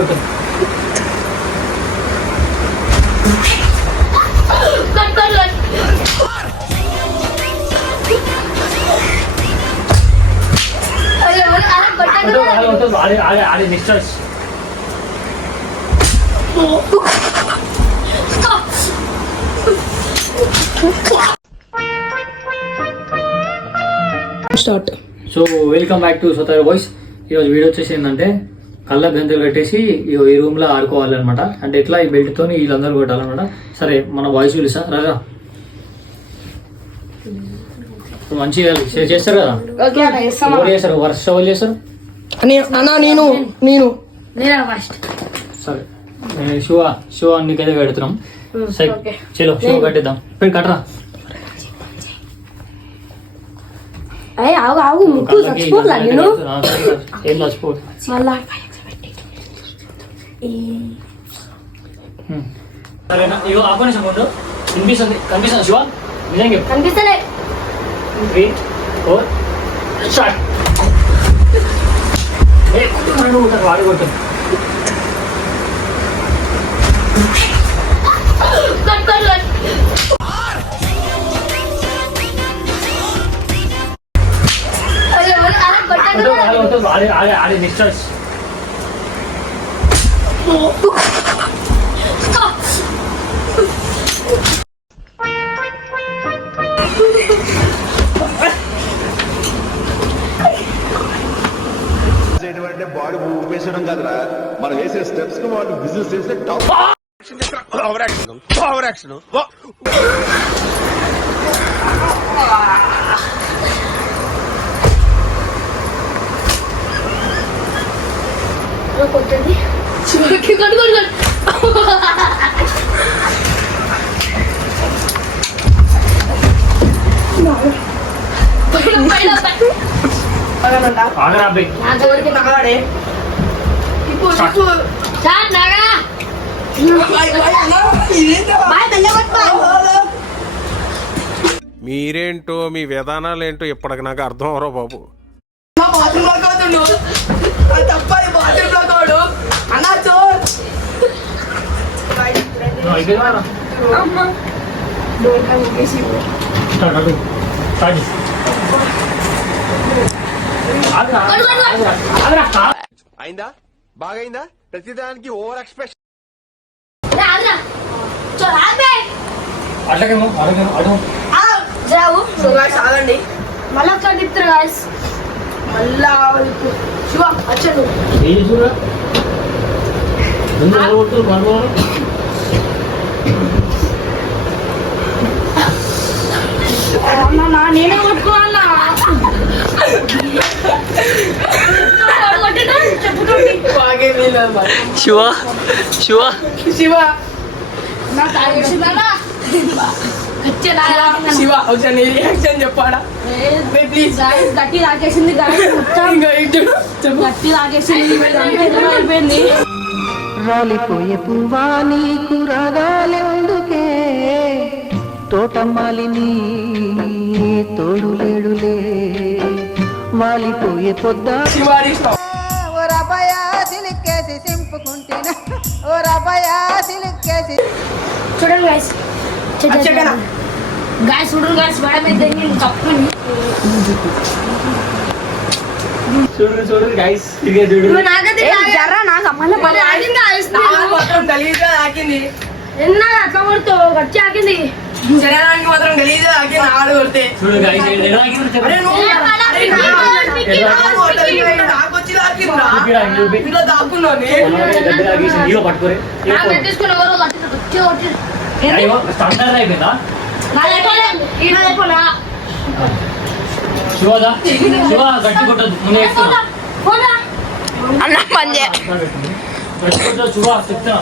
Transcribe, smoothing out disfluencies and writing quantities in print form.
కొట్టాను. ఆడే next start. So welcome back to సోతార్ బాయ్స్. ఈరోజు వీడియో వచ్చేసి ఏంటంటే కళ్ళ గంతులు కట్టేసి ఈ రూమ్ లో ఆడుకోవాలన్నమాట. అంటే ఎట్లా ఈ బెల్ట్ తోని వీళ్ళందరూ కొట్టాలన్నమాట. సరే మన బాయ్స్ పిలుస్తా రాజా, మంచిగా చేస్తారు కదా. చేస్తారు వర్ష వాళ్ళు చేస్తారు. నేను సరే షో నీకైతే పెడుతున్నాం. సరే చలో షో కట్టిద్దాం. పెట్టి కట్టరా. ఏం చచ్చిపోదు. సరేనా ఇగో ఆపరేషన్ ముందు కనిపిస్తుంది శివ నిజంగా కనిపిస్తలే. 3, 4 స్టార్ట్. వాడి కొట్టాను. ఆడే నెక్స్ట్ అంటే బాడీ ఊపేసడం కదరా, మనం వేసే స్టెప్స్ కు వాళ్ళు బిజినెస్ చేసే టాప్ ఓవర్ యాక్షన్. కొట్టండి చివరికి కొట్టుకోండి. మీరేంటో మీ విధానాలు ఏంటో ఇప్పటికి నాకు అర్థం అవరో బాబు. అయిందా? బాగైందా? ప్రతిదానికి ఓవర్ ఎక్స్ప్రెషన్. ఆగండి మళ్ళా ఒకసారి తిప్పుతారు గాయస్. మళ్ళా శివ వచ్చాడు. నేనే కొట్టుకోవాలా? శివ శివ శివ శివ ఒకసారి నీ రియాక్షన్ చెప్పాడా ప్లీజ్. గట్టి లాగేసింది గట్టి లాగేసింది అయిపోయింది. రాలిపోయే పువ్వా నీకు రాగాలెందుకే, తోటమాలిని తోడులేడులే, వాలిపోయే పొద్దా ఓ రబయా సిలిక్కేసి సింపుకుంటేనా, ఓ రబయా సిలిక్కేసి. చూడండి గాయస్ గాయస్ చూడండి గాయస్ మేడం అయితే తప్పని చూడండి గైస్ ఎన్నా అట్లా కొడుతావు గట్టి ఆకింది శరీరానికి మాత్రం గలీజా ఆకింది. ఆడు కొడితే శివ గట్టి కొట్టదు. అన్న పని శివ చెప్తున్నా